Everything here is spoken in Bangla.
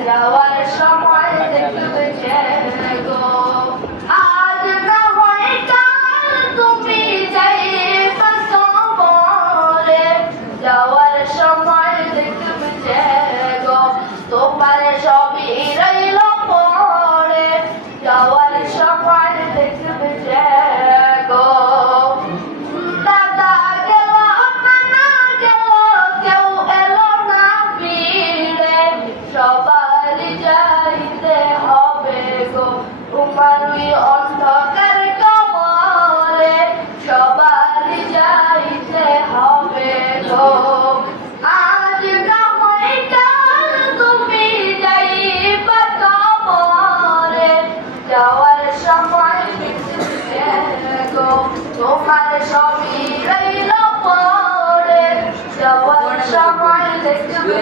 যাওয়ার সময় দেখবে গো আজ না হয় কাল তুমি যাইবা কবরে যাওয়ার সময় দেখবে গো তোমার সবই রইল পড়ে যাওয়ার সময় দেখবে গো দাদা গেল নানা গেল কেউ এলো না ফিরে সবার যাইতে হবে গো তোমারই অন্ধকার কবরে সবার যাইতে হবে গো আজ না হয় কাল তুমি যাইবা কবরে যাওয়ার সময় দেখবে গো তোমার সবই রইল পড়ে যাওয়ার সময় দেখবে